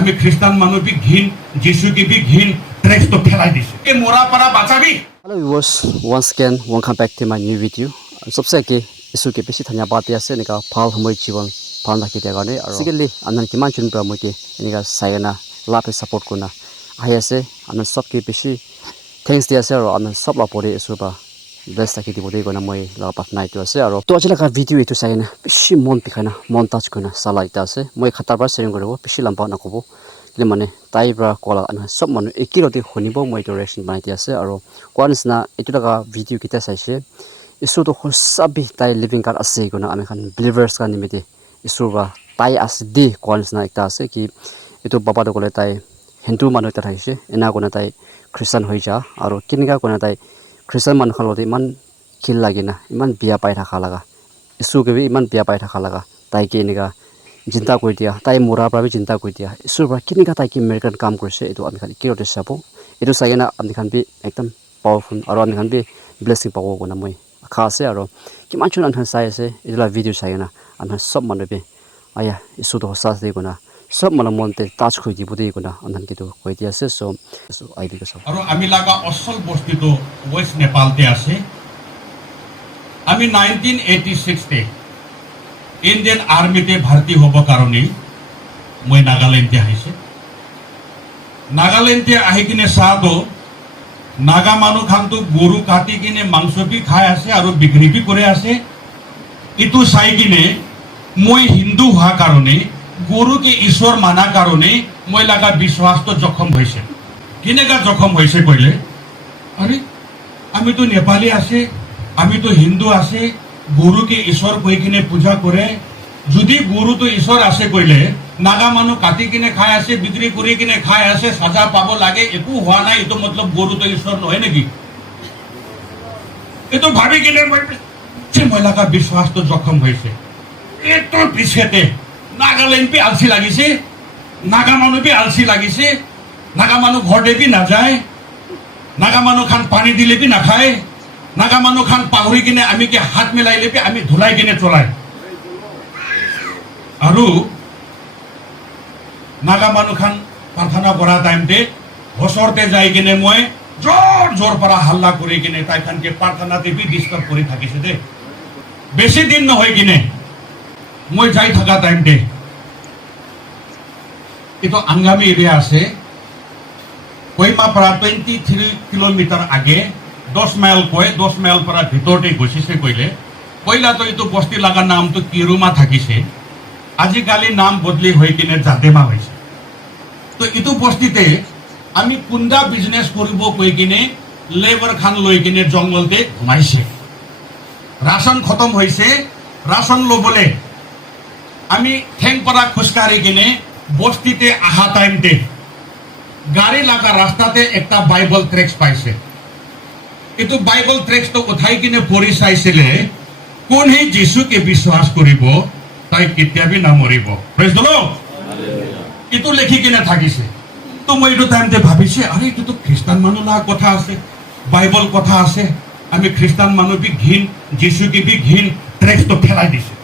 আমি খ্রিস্টান মানুষ भी घिन जीशु की भी घिन ट्रैक्स तो फैलाई दी के मोरा परा बाचाबी। Hello viewers, once again welcome back to my new video. सबसे आगे इसु के पेशी धन्यवाद बात यासे निका फाल हमर जीवन फाल नाकी दिया गाने और सिगली अनन किमान चुन पर मुके निका सायना लापे सपोर्ट करना आयासे अनन सब के पेशी थैंक्स दिया से और अनन सब ला परे इसु बा बेस्ट ताकि दी बोदे गना মই ला पातना इतो আছে और तो अजला का वीडियो इतो सायना पेशी मन पिखाना मन टच करना साला इता আছে মই खतार पर शेयरिंग करबो पेशी लम्बा नकबो ले माने ताइब्रा कला अन सब मानु एकिरते हनिबो মই तो रिएक्शन बनाइति আছে और क्वानसना इतो लगा वीडियो किता साइसे इसु तो सबै ताइ लिभिङ कार्ड আছে गना आमे खान बिलिभर्स का निमिते इसु बा ताइ আছে दे क्वानसना एकता আছে कि इतो बाबा तो गले ताइ हिन्दू मानु ता थाइसे एना गना ताइ ख्रिस्टान होइ जा और किनगा गना ताइ ख्रिस्टान मान खलते इमान खिल लागिना इमान बिया पाइ थाखा लगा इसु के भी इमान बिया पाइ थाखा लगा ताइ के निगा चिंता कर दिया ताइ मोरा पर भी चिंता कर दिया इसुर पर किनका ताइ की अमेरिकन काम करसे इतो आमी खान किरोते साबो इतो सायना आमी खान भी एकदम पावरफुल और आमी खान भी ब्लेसिंग पावो गना মই आखा আছে और किमान छुन आन साइ আছে इतला भिडियो सायना आन सब मानु बे आया इसु तो सास दे गना सब मानु मनते टाच खइ दिबो दे गना आन कितो कइ दिया আছে सो आइबि को सब और आमी लागा असल बस्ती तो वेस्ट नेपाल ते আছে आमी 1986 ते इंडियन आर्मी ते भर्ती होबो कारणे মই नागालैंड ते आइसे नागालैंड ते आहि किने सादो नागा मानु खान तो गरु काटी किने मांस भी खाय আছে और बिक्री भी करे আছে इतु साइ किने মই हिंदू हुआ कारणे गरु के ईश्वर माना कारणे মই लागा विश्वास तो जखम होइसे किनेगा जखम होइसे कइले अरे आमी तो नेपाली আছে आमी तो हिंदू আছে गुरु के ईश्वर कई किने पूजा करे যদি गुरु तो ईश्वर আছে कइले नागा मानु काटी किने खाय আছে बिक्री करी किने खाय আছে सजा पाबो लागे एकु हुआ ना तो मतलब गुरु तो ईश्वर नय नेकी ए तो भाबी किने महिला का विश्वास तो जखम होइसे ए तो पिछेते नागालैंड पे आलसी लागिसे नागा मानु भी आलसी लागिसे नागा मानु घरते भी ना जाए नागा मानु खान पानी दिले भी ना खाए नागा मानु खान पाहुरी किने आमी के हाथ मिलाइले भी आमी धुलाई किने चलाय आरु नागा मानु खान प्रार्थना करा टाइम ते हसरते जाय किने মই जोर जोर परा हल्ला करि किने ताइ खान के प्रार्थना ते भी डिस्टर्ब करि থাকিছে दे बेसी दिन न होय किने মই যাই থাকা টাইম ते इतो आंगामी एरिया আছে कोइमा परा 23 किलोमीटर आगे 10 माइल कोय 10 माइल परा भितरते गसिसे कइले पहिला तो इतो बस्ती लगा नाम तो किरुमा থাকিছে आजिकाली नाम बदली होय किने जातेमा होइसे तो इतो बस्तीते आमी कुंडा बिजनेस करिबो कइ किने लेबर खान लय किने जंगलते घुमाइसे राशन खत्म होइसे राशन लबले आमी ठेंगपरा खुसकारि किने बस्तीते आहा टाइमते गाड़ी लगा रास्ताते एकटा बाइबल ट्रैक्स पाइसे इतो बाइबल ट्रैक्स तो उठाई किने पढि चाइसिले कोन हे जीशु के विश्वास करिबो ताई केতিয়া भी ना मरिबो प्रेज द लॉर्ड इतो लेखि किने থাকিছে तो মই इतो टाइमते भाबिसे अरे इतो तो ख्रिस्टान मानु ला कथा আছে बाइबल कथा আছে आमी ख्रिस्टान मानु भी घिन जीशु की भी घिन ट्रैक्स तो फैलाई दिसे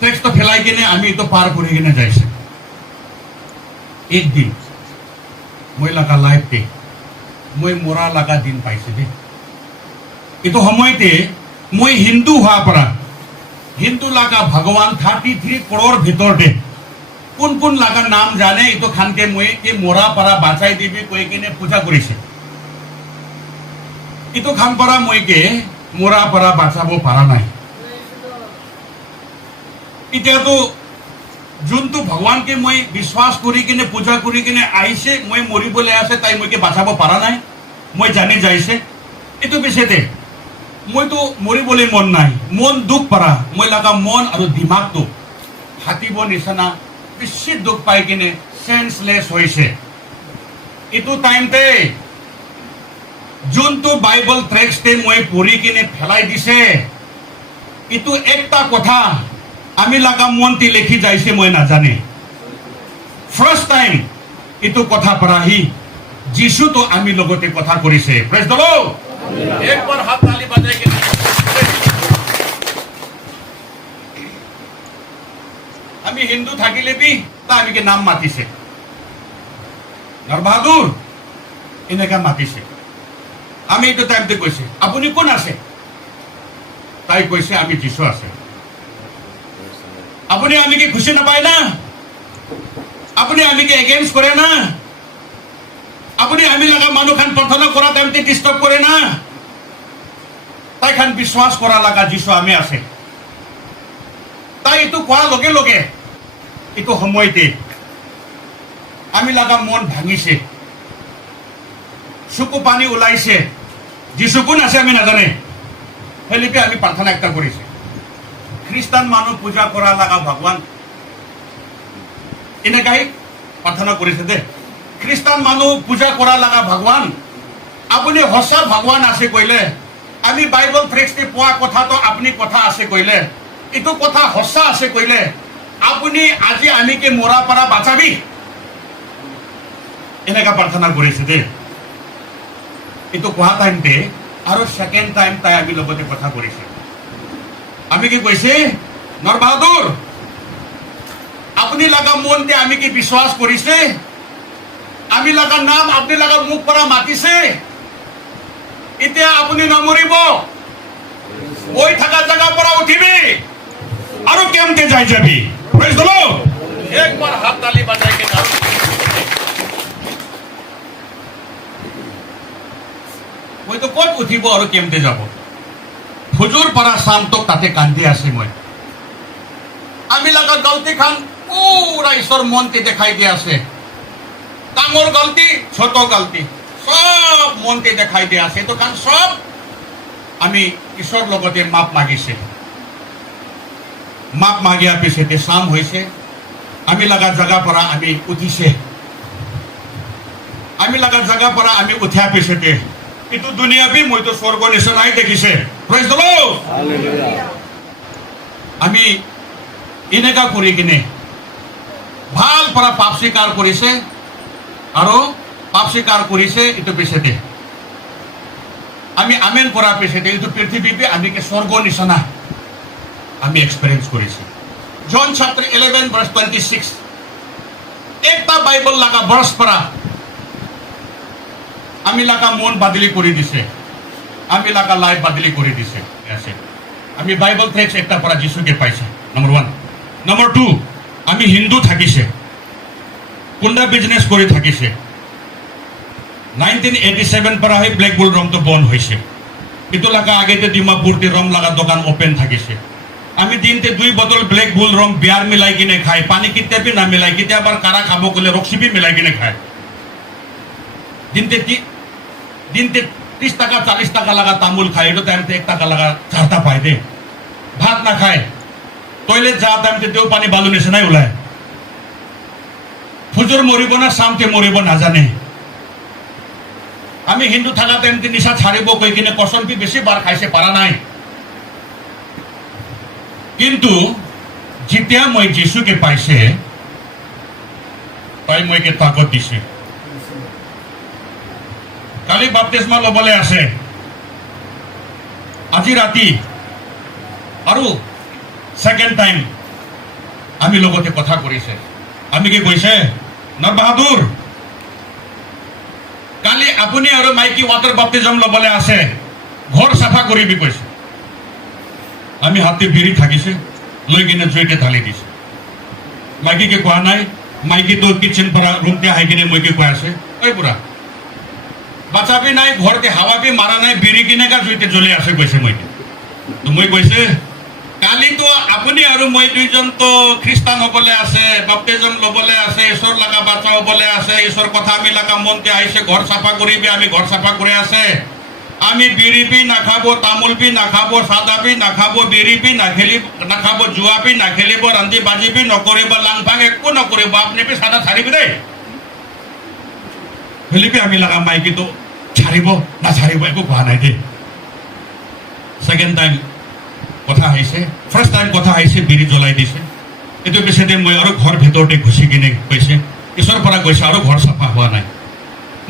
ट्रैक्स तो फैलाई किने आमी तो पार करि किने जाइसे एक दिन মই लगा लाइफ पे মই मोरा लगा दिन पाइसे दे इतो हमयते মই हिंदू हुआ परा हिंदू लगा भगवान 33 करोड़ भीतर दे कोन लगा नाम जाने इतो खान के মই के मोरा परा बाचाई दिबी कई किने पूजा करिसे इतो खान परा মই के मोरा परा बाचाबो पारा नाइ इते तो जोंतु भगवान के मैं विश्वास करी किने पूजा करी किने आइसे मैं मरिबले आसे ताई मैं के बाचाबो पारा नाइ मैं जानि जाइसे एतो बेसेते मैं तो मरिबले मन नाइ मन दुख पारा मैं लगा मन और दिमाग तो हातिबो निसाना बेसी दुख पाइ किने सेंसलेस होइसे एतो टाइम ते जोंतु बाइबल ट्रैक्स ते मैं पढि किने फेलाई दिसे एतो एकटा कथा आमी लगा मनती लेखि जाइसे मैं ना जाने फर्स्ट टाइम इतो कथा पराही जीशु तो आमी लगते कथा करिसे प्रेज द लॉर्ड एक बार हाथ ताली बजाय के आमी हिंदू থাকিলে भी ता आमी के नाम मातिसे নৰবাহাদুৰ এনেকা মাতিছে আমি এইটো টাইমতে কৈছে আপুনি কোন আছে তাই কৈছে আমি যীশু আছে আপুনি আমি কি খুশি নাপায় না আপুনি আমি কি এগেইনষ্ট কৰে না আপুনি আমি লগা মানুহ খান প্ৰাৰ্থনা কৰা টাইমতে ডিস্টাৰ্ব কৰে না তাই খান বিশ্বাস কৰা লগা যীশু আমি আছে তাই এইটো কোৱাৰ লগে লগে এইটো সময়তে আমি লগা মন ভাঙিছে চকু পানী ওলাইছে যীশু কোন আছে আমি নাজানে হেলিপে আমি প্ৰাৰ্থনা একটা কৰিছে খ্ৰীষ্টান মানুহ পূজা কৰা লগা ভগৱান এনেকাই প্ৰাৰ্থনা কৰিছে দে খ্ৰীষ্টান মানুহ পূজা কৰা লগা ভগৱান আপুনি সঁচা ভগৱান আছে কইলে আমি বাইবেল টেক্সটে পোৱা কথাটো আপুনি কথা আছে কইলে এইটো কথা সঁচা আছে কইলে আপুনি আজি আমিকে মৰা পৰা বাঁচাবি এনেকা প্ৰাৰ্থনা কৰিছে দে এইটো কোৱা টাইমতে আৰু সেকেন্ড টাইম তাই আমি লগতে কথা কৰিছে আমি কি কৈছে নৰবাহাদুৰ আপুনি লগা মনতে আমি কি বিশ্বাস কৰিছে আমি লগা নাম আপুনি লগা মুখ পৰা মাতিছে এতিয়া আপুনি নমৰিব ওই থাকা জায়গা পৰা উঠিবি আৰু কেমতে যাই যাবি প্ৰেজ দ্য লৰ্ড একবাৰ হাত তালি বাজাই কে দাও মই তো কত উঠিব আৰু কেমতে যাব হুজুৰ পৰা শান্তক তাতে কান্দি আছে মই আমি লগা গলতি খান পুৰা ঈশ্বৰ মনতে দেখাই দিয়ে আছে ডাঙৰ গলতি ছোট গলতি সব মনতে দেখাই দিয়ে আছে তো কান সব আমি ঈশ্বৰ লগতে মাপ মাগিছে মাপ মাগিয়া পিছতে শাম হৈছে আমি লগা জায়গা পৰা আমি উঠিছে আমি লগা জায়গা পৰা আমি উঠা পিছতে কিন্তু দুনিয়া বি মইতো স্বৰ্গ নিশানাই দেখিছে প্ৰেজ দ্য লৰ্ড হালেলুয়া আমি এনেকা কৰি কিনে ভাল পৰা পাপ স্বীকাৰ কৰিছে আৰু পাপ স্বীকাৰ কৰিছে এইটো পিছতে আমি আমেন কৰা পিছতে এইটো পৃথিৱীতে আমি কে স্বর্গ নিশানা আমি এক্সপেরিয়েন্স করেছি জন chapter 11 verse 26 একটা বাইবেল লাগা ভার্স পড়া আমি লাগা মন বাদলি করে দিছে আমি লাগা লাইফ বাদলি করে দিছে আছে আমি বাইবেল টেক্সট একটা পড়া যিশুকে পাইছে নাম্বার 1 নাম্বার 2 আমি হিন্দু থাকিছে কোনটা বিজনেস করে থাকিছে 1987 পড়া হয় ব্ল্যাক বুল রং তো বন্ধ হইছে কিন্তু লাগা আগেতে ডিমাপুরতে রং লাগা দোকান ওপেন থাকিছে আমি দিনতে 2 বোতল ব্ল্যাক বুল রং বিয়ার মিলাই কিনে খাই পানি কিতে भी না মিলাই কিতে আবার কারা খাবো কলে রক্সি भी মিলাই কিনে খায় দিনতে 30 টাকা 40 টাকা লাগা তামুল খায় এটা টাইমতে 1 টাকা লাগা চারটা পাই দে ভাত না খায় টয়লেট যা টাইমতে দেও পানি বালু নিছে নাই ওলায় ফুজুর মরিব না শামতে মরিব না জানে আমি হিন্দু থাকা টাইমতে নিশা ছাড়িব কই কিনে কসম বেশি বার খাইছে পারা নাই কিন্তু যেতিয়া মই যিশুকে পাইছে তাই মইকে তাকত দিছে কালি বাপতিস্মা লবলে আছে আজি ৰাতি আৰু সেকেন্ড টাইম আমি লগতে কথা কৰিছে আমি কি কৈছে নৰবাহাদুৰ কালি আপুনি আৰু মাইকি ওয়াটাৰ বাপতিজম লবলে আছে ঘৰ সাফা কৰিবি কৈছে আমি হাতে বিড়ি থাকিছে লৈ কিনে জুইতে ঢালি দিছে মাইকীকে কোৱা নাই মাইকী তো কিচেন পৰা ৰুমতে আহি কিনে মইকে কৈ আছে ঐ বুঢ়া বাচ্চা भी নাই ঘৰতে হাৱা भी মাৰা নাই বিড়ি কিনেকা জুইতে জ্বলি আছে কৈছে মইকে তো মই কৈছে কালি তো আপুনি আৰু মই দুইজন তো খ্ৰীষ্টান হ'বলে আছে বাপতিজম ল'বলে আছে ঈশ্বৰ লগা বাচ্চা হ'বলে আছে ঈশ্বৰ কথা আমি লগা মনতে আহিছে ঘৰ সাফা কৰিবি আমি ঘৰ সাফা কৰি আছে আমি বিড়ি भी না খাবো তামুল भी না খাবো সাদা भी না খাবো বিড়ি भी না খাবো জুয়া भी না খেলিব ৰান্ধি বাজি भी নকৰিব লাংফাং একো নকৰিব আপুনি भी সাদা ছাড়িব দেই খেলিবি আমি লগা মাইকি তো ছাড়িব না ছাড়িব একো কোৱা নাই দেই সেকেন্ড টাইম কথা আহিছে ফাৰ্স্ট টাইম কথা আহিছে বিড়ি জ্বলাই দিছে এইটো পিছতে মই আৰু ঘৰ ভিতৰতে ঘুচি কিনে কৈছে ঈশ্বৰ পৰা গৈছে আৰু ঘৰ চাফা হোৱা নাই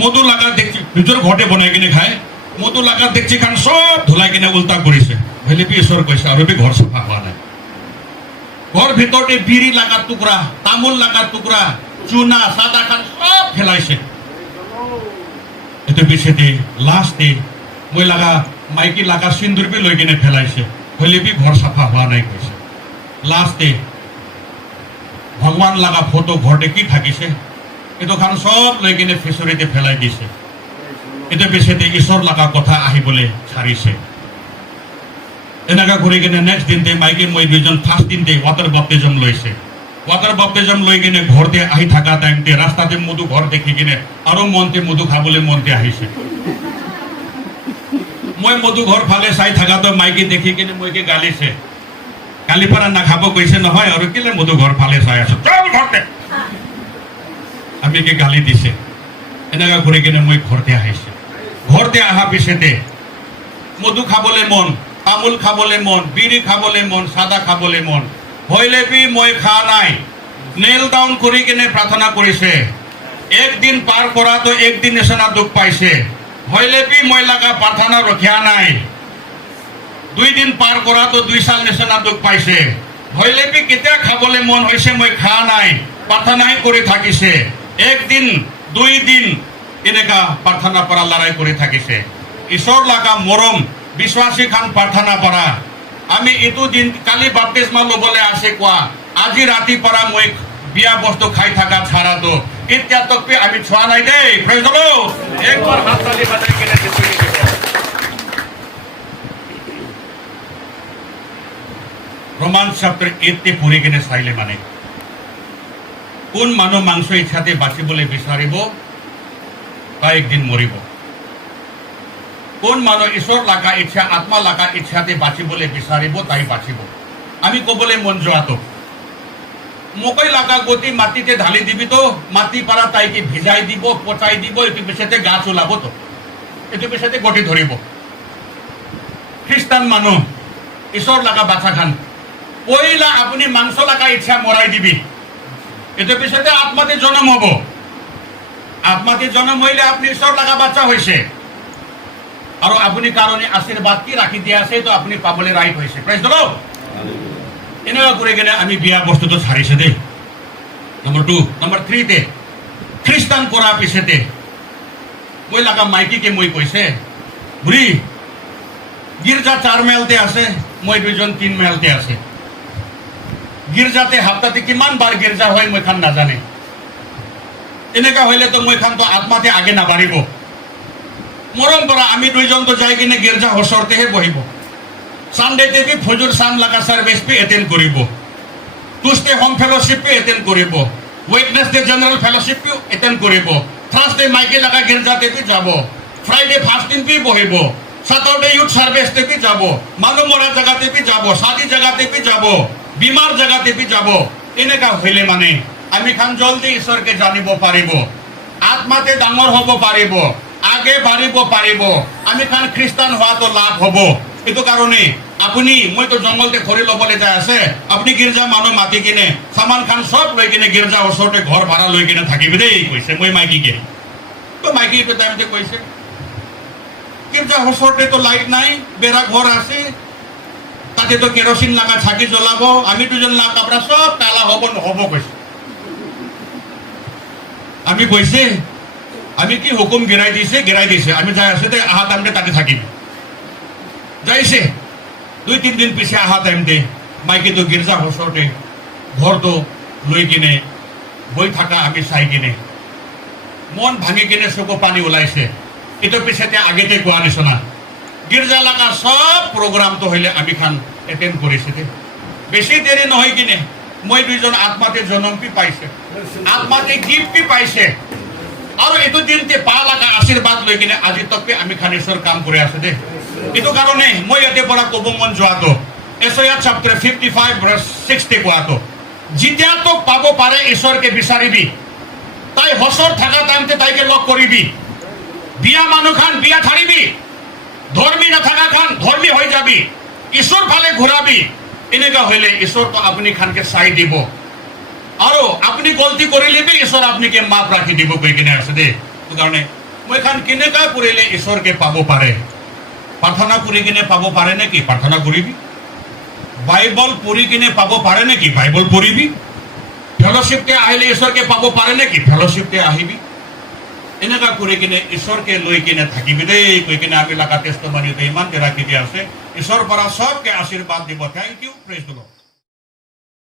মধু লাগা দেখি নিজৰ ঘৰতে বনাই কিনে খায় মধু লাগা দেখছি খান সব ধুলাই কিনে উল্টা কৰিছে ভেলিপি ঈশ্বৰ কৈছে আৰু বি ঘৰ চাফা হোৱা নাই ঘৰ ভিতৰতে বিড়ি লাগা টুকুৰা তামোল লাগা টুকুৰা চুনা সাদা খান সব ফেলাইছে এইটো পিছতে লাষ্টে মই লাগা মাইকী লাগা সিন্দুৰ বি লৈ কিনে ফেলাইছে হলে বি ঘৰ চাফা হোৱা নাই কৈছে লাষ্টে ভগৱান লাগা ফটো ঘৰতে কি থাকিছে এইটো খান সব লৈ কিনে ফিচৰিতে ফেলাই দিছে এইটো পিছতে ঈশ্বৰ লাগা কথা আহিবলৈ চাৰিছে এনেকা কৰি কিনে নেক্সট দিনতে মাইকী মই দুজন ফাৰ্ষ্ট দিনতে ৱাটাৰ বাপ্তিজম লৈছে ৱাটাৰ বাপ্তিজম লৈ কিনে ঘৰতে আহি থকা টাইমতে ৰাস্তাতে মধু ঘৰ দেখি কিনে আৰু মনতে মধু খাবলৈ মনতে আহিছে মই মধু ঘৰ ফালে চাই থাকাতো মাইকী দেখি কিনে মইকে গালিছে গালি পৰা নাখাব কৈছে নহয় আৰু কেলে মধু ঘৰ ফালে চাই আছো চল ঘৰতে আমি কি গালি দিছে এনেকা কৰি কিনে মই ঘৰতে আহিছে ঘৰতে অহা পিছতে মধু খাবলৈ মন তামোল খাবলৈ মন বিড়ি খাবলৈ মন সাদা খাবলৈ মন হইলে বি মই খা নাই নেল ডাউন কৰি কিনে প্ৰাৰ্থনা কৰিছে একদিন পাৰ কৰাটো একদিন নিচিনা দুখ পাইছে হইলে বি মই লাগা প্ৰাৰ্থনা ৰখা নাই 2 দিন পাৰ কৰাটো 2 সাল নিচিনা দুখ পাইছে হইলে বি কেতিয়া খাবলৈ মন হৈছে মই খা নাই প্ৰাৰ্থনাই কৰি থাকিছে একদিন 2 দিন এনেকা প্ৰাৰ্থনা পৰা লৰাই কৰি থাকিছে ঈশ্বৰ লাগা মৰম বিশ্বাসী খান প্ৰাৰ্থনা কৰা আমি এইটো দিন কালি বাপ্তিস্মা লবলৈ আছে কোৱা আজি ৰাতি পৰা মই বিয়া বস্তু খাই থাকা ছাড়াটো এতিয়া তক আমি ছোৱা নাই দেই প্ৰেজ দ্য লৰ্ড একবাৰ হাত তালি বাজাই কিনে Romans chapter 8 তে পঢ়ি কিনে চাইলে মানে কোন মানুহ মাংস ইচ্ছাতে বাচিবলৈ বিচাৰিব তাই একদিন মৰিব কোন মানুহ ঈশ্বৰ লাগা ইচ্ছা আত্মা লাগা ইচ্ছাতে বাচিবলৈ বিচাৰিব তাই বাচিব আমি ক'বলৈ মন যোৱাটো মকই লাগা গতি মাটিতে ঢালি দিবি তো মাটি পাৰা তাইকে ভিজাই দিব পচাই দিব এইটো পিছতে গাছ ওলাব তো এইটো পিছতে গতি ধৰিব খ্ৰীষ্টান মানুহ ঈশ্বৰ লাগা বাচ্চা খান পহিলা আপুনি মাংস লাগা ইচ্ছা মৰাই দিবি এইটো পিছতে আত্মাতে জন্ম হ'ব আত্মাতে জন্ম হইলে আপনি ঈশ্বৰ লাগা বাচ্চা হৈছে আৰু আপুনি কাৰণে আশীৰ্বাদ কি ৰাখি দিয়া আছে তো আপুনি পাবলৈ ৰাইট হৈছে প্ৰেজ দ্য লৰ্ড এনেকুৱা কৰি কিনে আমি বিয়া বস্তুটো ছাৰিছে দেই নম্বৰ 2 নম্বৰ 3 তে খ্ৰীষ্টান কৰা পিছতে মই লাগা মাইকীকে মই কৈছে বুঢ়ী গিৰ্জা 4 মাইলতে আছে মই 2জন 3 মাইলতে আছে গিৰ্জাতে হাপ্তাতে কিমান বাৰ গিৰ্জা হয় মই খান নাজানে এনেকা হইলে তো মই খান তো আত্মাতে আগে নাবাঢ়িব মৰম পৰা আমি 2জন তো যাই কিনে গিৰ্জা ওচৰতেহে বহিব সানডেতে বি ফজর সাম লাগা সার্ভিস পে অ্যাটেন্ড করিব টুসডে হোম ফেলোশিপ পে অ্যাটেন্ড করিব Wednesday general fellowship pay attend করিব থার্সডে মাইকে লাগা গির্জাতে বি যাব ফ্রাইডে ফাস্টিং পে বহিব স্যাটারডে ইউথ সার্ভিসতে বি যাব মানু মরা জায়গাতে বি যাব শাদি জায়গাতে বি যাব বিমার জায়গাতে বি যাব এনেকা হইলে মানে আমি খান জলদি ঈশ্বরকে জানিব পারিব আত্মাতে ডাঙর হব পারিব আগে বাড়িব পারিব আমি খান খ্রিস্টান হওয়া তো লাভ হব এইটো কাৰণে আপুনি মই তো জঙ্গলতে খৰি লবলৈ যায় আছে আপুনি গিৰ্জা মানুহ মাতি কিনে সামান খান সব লৈ কিনে গিৰ্জা ওচৰতে ঘৰ ভাড়া লৈ কিনে থাকিবি দেই কৈছে মই মাইকীকে তো মাইকী এইটো টাইমতে কৈছে গিৰ্জা ওচৰতে তো লাইট নাই বেৰা ঘৰ আছে তাতে তো কেৰোচিন লাগা চাকি জ্বলাব আমি 2জন লাগ কাপড়া সব কালা হব নহব কৈছে আমি কৈছে আমি কি হুকুম গিৰাই দিছে আমি যাই আছে দে আহা টাইমতে তাতে থাকিম যাইছে 2-3 দিন পিছে আহা টাইমতে মাইকে তো গির্জা ওচৰতে ঘৰ তো লৈ কিনে বই থাকা আমি চাই কিনে মন ভাঙি কিনে চকু পানী ওলাইছে এইটো পিছতে আগেতে কোৱা নিচিনা গিৰ্জা লাগা সব প্ৰোগ্ৰাম তো হইলে আমি খান এটেন্ড কৰিছে বেছি দেৰি নহয় কিনে মই 2জন আত্মাতে জন্ম পি পাইছে আত্মাতে গিফ্ট পি পাইছে আৰু এইটো দিনতে পা লাগা আশীৰ্বাদ লৈ কিনে আজি তককে আমি খান ঈশ্বৰ কাম কৰি আছে দে এইটো কাৰণে মই ইয়াতে পৰা ক'ব মন যোৱাটো এছায়া চ্যাপ্টাৰ 55 ভাৰ্স 6 তে কোৱাটো যেতিয়া তো পাব পাৰে ঈশ্বৰকে বিচাৰিবি তাই হসৰ থাকা টাইমতে তাইকে লগ কৰিবি বিয়া মানুহ খান বিয়া ঠাৰিবি ধৰ্মী নাথাকা খান ধৰ্মী হৈ যাবি ঈশ্বৰ ফালে ঘূৰাবি এনেকা হইলে ঈশ্বৰ তো আপুনি খানকে চাই দিব আৰু আপুনি গলতি কৰিলে বি ঈশ্বৰ আপুনিকে মাফ ৰাখি দিব কৈ কিনে আছে দে তো কাৰণে মই খান কেনেকা কৰিলে ঈশ্বৰকে পাব পাৰে প্ৰাৰ্থনা কৰি কিনে পাব পাৰে নেকি প্ৰাৰ্থনা কৰিবি বাইবল পঢ়ি কিনে পাব পাৰে নেকি বাইবল পঢ়িবি ফেলোশিপতে আহিলে ঈশ্বৰকে পাব পাৰে নেকি ফেলোশিপতে আহিবি এনেকা কৰি কিনে ঈশ্বৰকে লৈ কিনে থাকিবি দেই কৈ কিনে আমি লাগা টেষ্টমানিতে ইমান ৰাখি দিয়া আছে ঈশ্বৰৰ পৰা সবকে আশীৰ্বাদ দিব thank you praise the lord